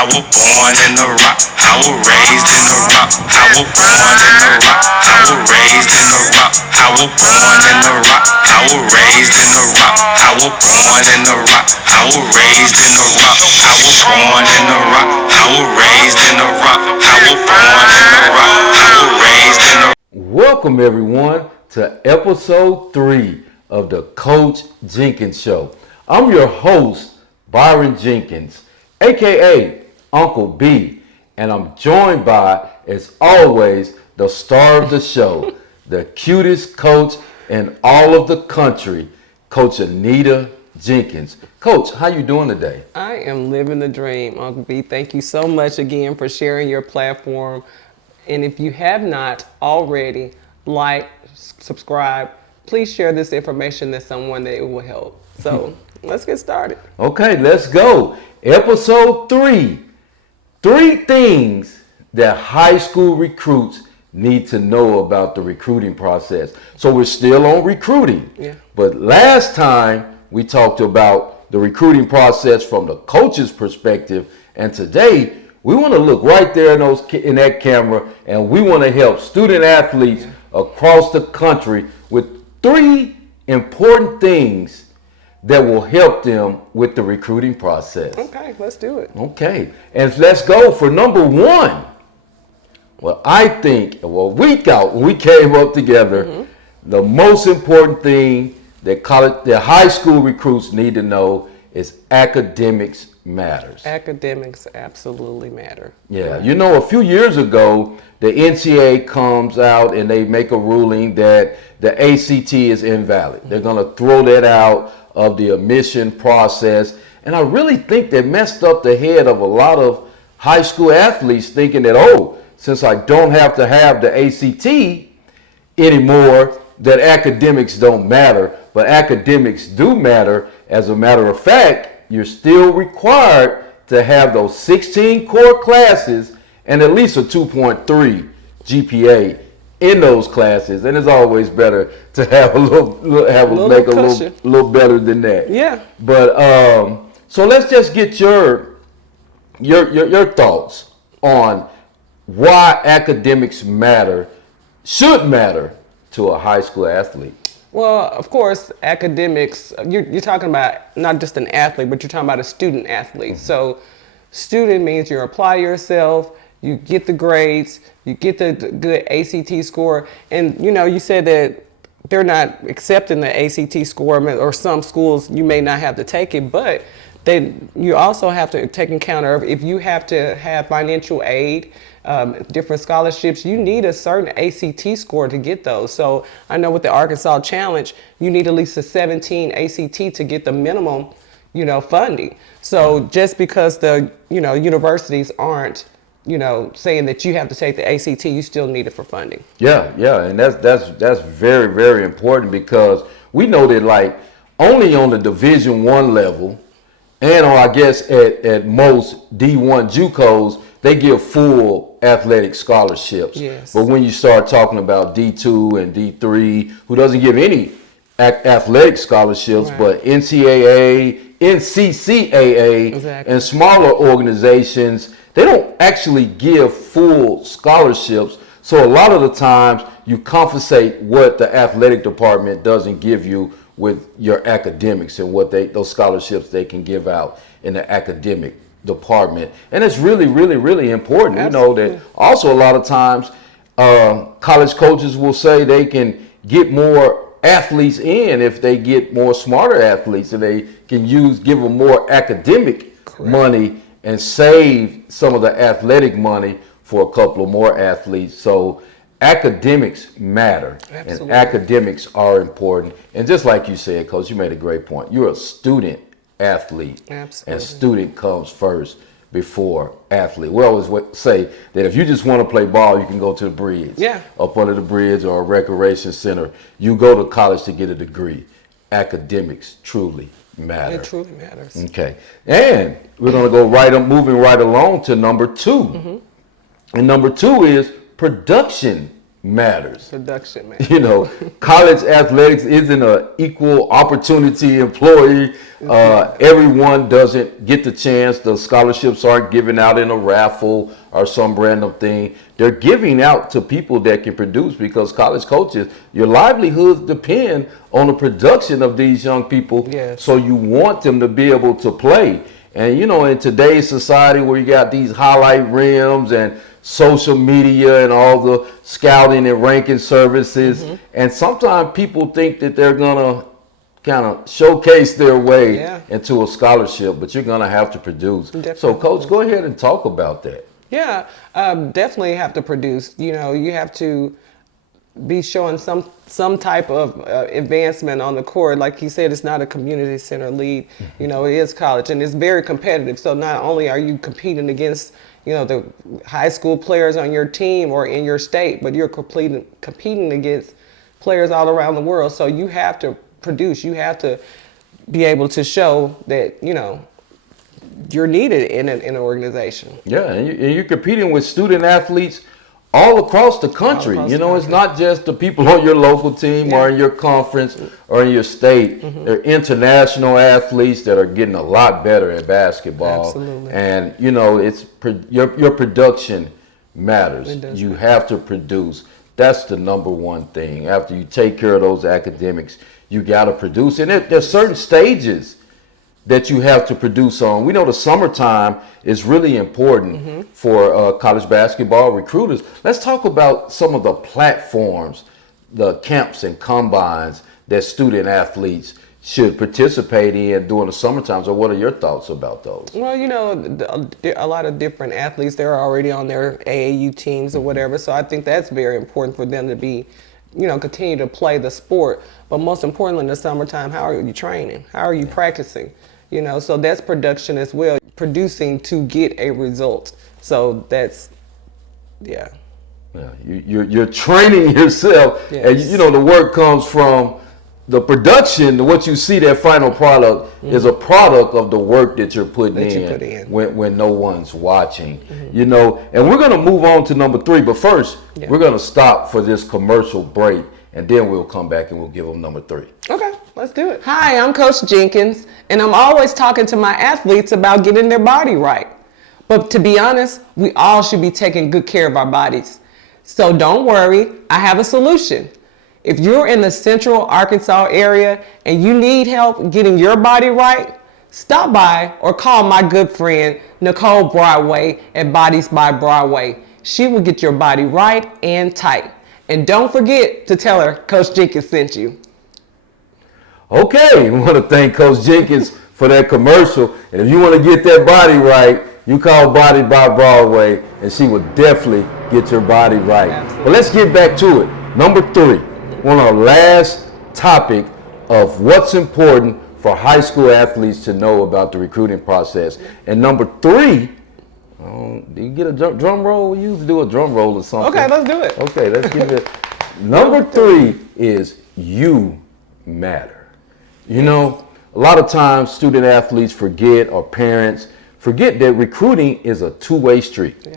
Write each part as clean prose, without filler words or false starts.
I was born in the rock. I was raised in the rock. I was born in the rock. I was raised in the rock. I was born in the rock. I was raised in the rock. I was born in the rock. I was raised in the rock. I was born in the rock. I was raised in the rock. I was born in the rock. I was raised in the rock. Welcome everyone to episode 3 of the Coach Jenkins Show. I'm your host, Byron Jenkins, aka Uncle B, and I'm joined by, as always, the star of the show, the cutest coach in all of the country, Coach Anita Jenkins. Coach, how you doing today? I am living the dream, Uncle B. Thank you so much again for sharing your platform. And if you have not already, like, subscribe, please share this information with someone that it will help. So let's get started. Okay, let's go. Episode 3. 3 things that high school recruits need to know about the recruiting process. So we're still on recruiting. Yeah. But last time we talked about the recruiting process from the coach's perspective. And today we want to look right there in that camera, and we want to help student athletes across the country with 3 important things that will help them with the recruiting process. Okay, let's do it. Okay, and let's go for number 1. Well, I think, we came up together, the most important thing that high school recruits need to know is academics matters. Academics absolutely matter. Yeah, you know, a few years ago, the NCAA comes out and they make a ruling that the ACT is invalid. They're going to throw that out of the admission process. And I really think they messed up the head of a lot of high school athletes, thinking that, since I don't have to have the ACT anymore, that academics don't matter. But academics do matter. As a matter of fact, you're still required to have those 16 core classes and at least a 2.3 GPA in those classes. And it's always better to have a little better than that. Yeah. But so let's just get your thoughts on why academics should matter to a high school athlete. Well, of course, academics, you're talking about not just an athlete, but you're talking about a student athlete. So student means you apply yourself, you get the grades, you get the good ACT score. And, you said that they're not accepting the ACT score, or some schools you may not have to take it, but you also have to take account of if you have to have financial aid, different scholarships, you need a certain ACT score to get those. So I know with the Arkansas Challenge, you need at least a 17 ACT to get the minimum, funding. So just because the, universities aren't, saying that you have to take the ACT, you still need it for funding. Yeah, and that's very, very important, because we know that, like, only on the Division I level, and I guess at most D1 JUCOs, they give full athletic scholarships. Yes. But when you start talking about D2 and D3, who doesn't give any athletic scholarships, right, but NCCAA, exactly, and smaller organizations, they don't actually give full scholarships. So a lot of the times you compensate what the athletic department doesn't give you with your academics and what those scholarships they can give out in the academic department. And it's really, really, really important. Absolutely. You know that also a lot of times college coaches will say they can get more athletes in if they get more smarter athletes, and they can give them more academic Correct. Money and save some of the athletic money for a couple of more athletes. So academics matter. Absolutely. And academics are important. And just like you said, Coach, you made a great point. You're a student athlete. Absolutely. And student comes first before athlete. We always say that if you just want to play ball, you can go to the bridge. Yeah. Up under the bridge or a recreation center. You go to college to get a degree. Academics truly matter. It truly matters. Okay. And we're going to go moving right along to number 2. Mm-hmm. And number 2 is production matters. Production, man. You know, college athletics isn't an equal opportunity employee. Everyone doesn't get the chance. The scholarships aren't given out in a raffle or some random thing. They're giving out to people that can produce, because college coaches, your livelihoods depend on the production of these young people. Yes. So you want them to be able to play. And, you know, in today's society where you got these highlight rims and social media and all the scouting and ranking services, and sometimes people think that they're gonna kind of showcase their way into a scholarship, but you're gonna have to produce. Definitely. So, Coach, go ahead and talk about that. Yeah, definitely have to produce. You know, you have to be showing some type of advancement on the court. Like you said, it's not a community center league. You know, it is college, and it's very competitive. So not only are you competing against, you know, the high school players on your team or in your state, but you're competing against players all around the world. So you have to produce. You have to be able to show that, you know, you're needed in an organization. Yeah, and you're competing with student athletes all across the country. You know, it's not just the people on your local team or in your conference or in your state. They're international athletes that are getting a lot better at basketball. Absolutely. And, you know, it's your production matters. It does. You have to produce. That's the number one thing. After you take care of those academics, you got to produce. And there's certain stages that you have to produce on. We know the summertime is really important for college basketball recruiters. Let's talk about some of the platforms, the camps and combines that student athletes should participate in during the summertime. So what are your thoughts about those? Well, you know, a lot of different athletes, they're already on their AAU teams or whatever. So I think that's very important for them to be, you know, continue to play the sport. But most importantly, in the summertime, how are you training? How are you practicing? You know, so that's production as well, producing to get a result. So that's, Yeah, you're training yourself, and you know the work comes from the production. What you see, that final product is a product of the work that you're putting in. When no one's watching. You know, and we're gonna move on to number 3, but first we're gonna stop for this commercial break, and then we'll come back and we'll give them number 3. Okay, let's do it. Hi, I'm Coach Jenkins, and I'm always talking to my athletes about getting their body right. But to be honest, we all should be taking good care of our bodies. So don't worry, I have a solution. If you're in the Central Arkansas area and you need help getting your body right, stop by or call my good friend Nicole Broadway at Bodies by Broadway. She will get your body right and tight. And don't forget to tell her Coach Jenkins sent you. Okay, we want to thank Coach Jenkins for that commercial. And if you want to get that body right, you call Body by Broadway, and she will definitely get your body right. Absolutely. But let's get back to it. Number 3, on our last topic of what's important for high school athletes to know about the recruiting process. And number 3, do you get a drum roll? We used to do a drum roll or something. Okay, let's do it. Okay, let's give it. Number 3 is you matter. You know, a lot of times student athletes forget, or parents forget, that recruiting is a two-way street. Yeah.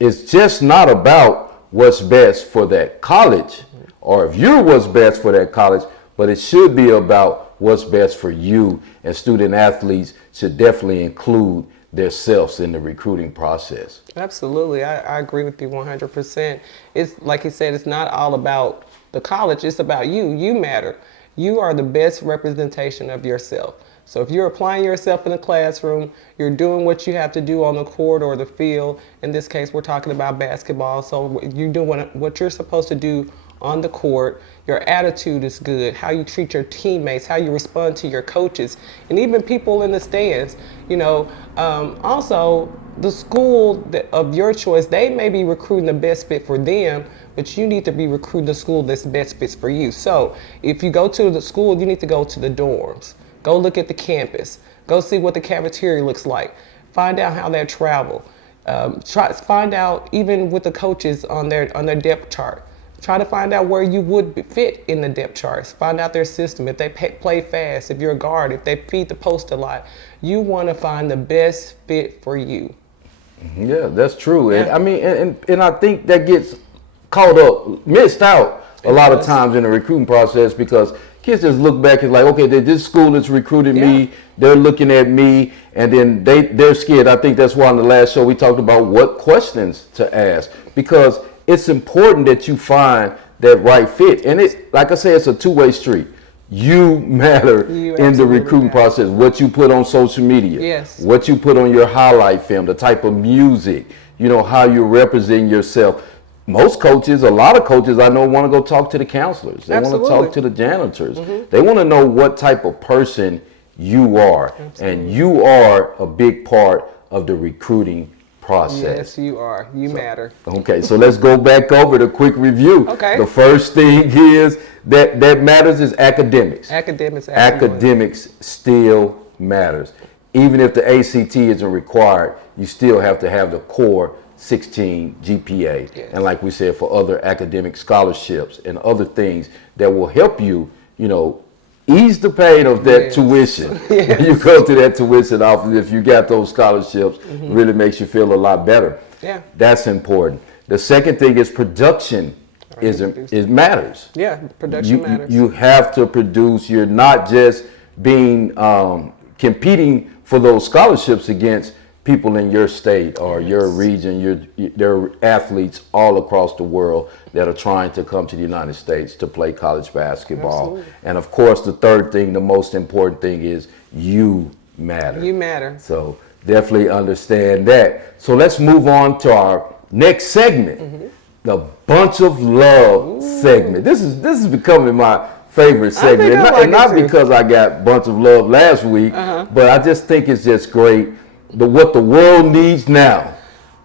It's just not about what's best for that college, or if you're what's best for that college, but it should be about what's best for you. And student athletes should definitely include themselves in the recruiting process. Absolutely, I agree with you 100%. It's like you said, it's not all about the college, it's about you. You matter. You are the best representation of yourself. So if you're applying yourself in the classroom, you're doing what you have to do on the court or the field. In this case, we're talking about basketball. So you're doing what you're supposed to do on the court. Your attitude is good, how you treat your teammates, how you respond to your coaches, and even people in the stands. You know, also the school of your choice, they may be recruiting the best fit for them, but you need to be recruiting the school that's best fits for you. So if you go to the school, you need to go to the dorms. Go look at the campus. Go see what the cafeteria looks like. Find out how they travel. Find out even with the coaches on their depth chart. Try to find out where you would fit in the depth charts. Find out their system. If they play fast, if you're a guard, if they feed the post a lot. You want to find the best fit for you. Yeah, that's true. Yeah. And I mean, and I think that gets missed out a lot of times in the recruiting process because kids just look back and like, okay, this school is recruiting me, they're looking at me, and then they're scared. I think that's why on the last show we talked about what questions to ask, because it's important that you find that right fit. And it, like I say, it's a two-way street. You matter in the recruiting process. What you put on social media, what you put on your highlight film, the type of music, you know, how you're representing yourself. Most coaches, a lot of coaches I know want to go talk to the counselors. They want to talk to the janitors. They want to know what type of person you are. And you are a big part of the recruiting process. Yes, you are. You matter. Okay, so let's go back over the quick review. Okay. The first thing is that matters is academics. Academics still matters. Even if the ACT isn't required, you still have to have the core 16 GPA. And like we said, for other academic scholarships and other things that will help you, you know, ease the pain of that tuition. You go to that tuition office, if you got those scholarships, it really makes you feel a lot better. That's important. The second thing is production. It matters. Production matters. You have to produce. You're not just being competing for those scholarships against people in your state or your region. There are athletes all across the world that are trying to come to the United States to play college basketball. And of course, the third thing, the most important thing is you matter. You matter. So definitely understand that. So let's move on to our next segment, the Bunch of Love segment. This is becoming my favorite segment. Not because I got Bunch of Love last week, but I just think it's just great. What the world needs now.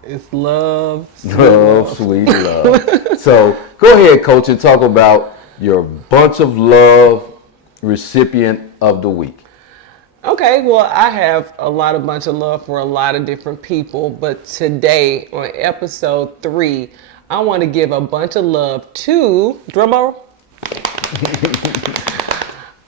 It's love, sweet love. So go ahead, Coach, and talk about your Bunch of Love recipient of the week. Okay, well, I have a lot of bunch of love for a lot of different people, but today on episode 3, I want to give a bunch of love to, drum roll.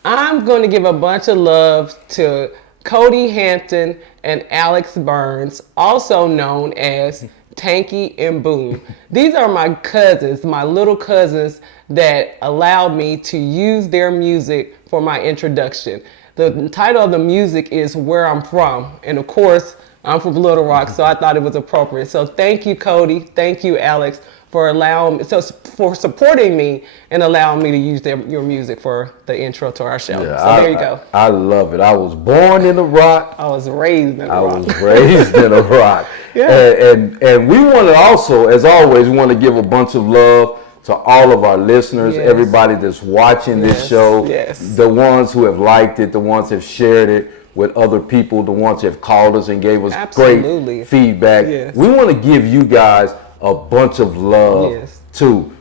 I'm going to give a bunch of love to Cody Hampton and Alex Burns, also known as Tanky and Boom. These are my cousins, my little cousins that allowed me to use their music for my introduction. The title of the music is Where I'm From, and of course, I'm from Little Rock, so I thought it was appropriate. So thank you, Cody. Thank you, Alex, for supporting me and allowing me to use your music for the intro to our show. There you go. I love it. I was born in the Rock. I was raised in the Rock. I was raised in the Rock. And we want to also, as always, we want to give a bunch of love to all of our listeners, everybody that's watching this show, the ones who have liked it, the ones who have shared it with other people, the ones who have called us and gave us great feedback. We want to give you guys a bunch of love too.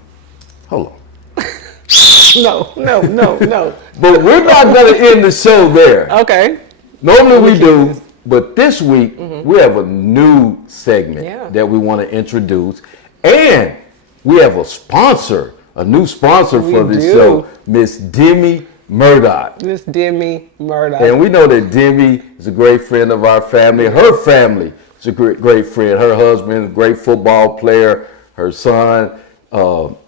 Hold on. No. But we're not going to end the show there. Okay. Normally we do, but this week we have a new segment that we want to introduce. And we have a new sponsor for this show, Miss Demi Murdoch. Miss Demi Murdoch. And we know that Demi is a great friend of our family. Her family is a great friend. Her husband is a great football player. Her son,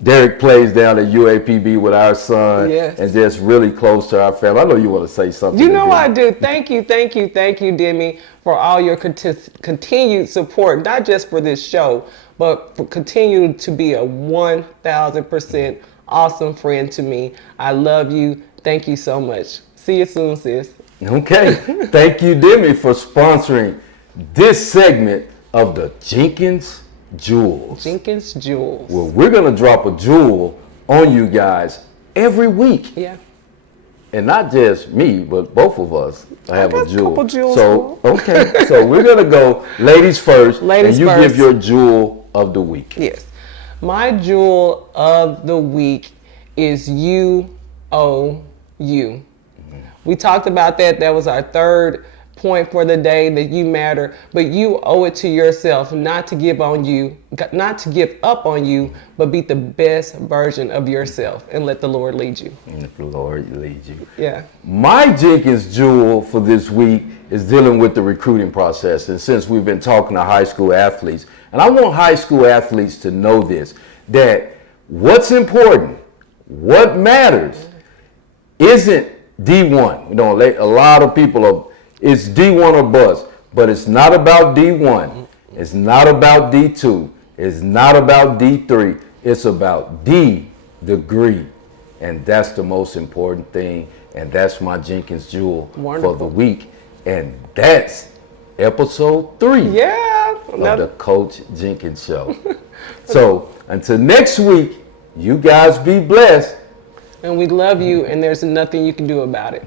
Derek, plays down at UAPB with our son. And just really close to our family. I know you want to say something. You know I do. Thank you, Demi, for all your continued support, not just for this show, but for continue to be a 1,000% awesome friend to me. I love you. Thank you so much. See you soon, sis. Okay. Thank you, Demi, for sponsoring this segment of the Jenkins Jewels. Jenkins Jewels. Well, we're going to drop a jewel on you guys every week. And not just me, but both of us have a jewel. So, okay. So we're going to go ladies first. And you give your jewel of the week. Yes. My jewel of the week is You Owe You. We talked about that. That was our third point for the day, that you matter, but you owe it to yourself not to give up on you, but be the best version of yourself and let the Lord lead you. Let the Lord lead you. Yeah. My Jenkins jewel for this week is dealing with the recruiting process. And since we've been talking to high school athletes, and I want high school athletes to know this, that what's important, what matters, isn't D1. You know, a lot of people are, it's D1 or bust, but it's not about D1. It's not about D2. It's not about D3. It's about D degree. And that's the most important thing. And that's my Jenkins Jewel for the week. And that's episode 3 of the Coach Jenkins Show. So until next week, you guys be blessed. And we love you, and there's nothing you can do about it.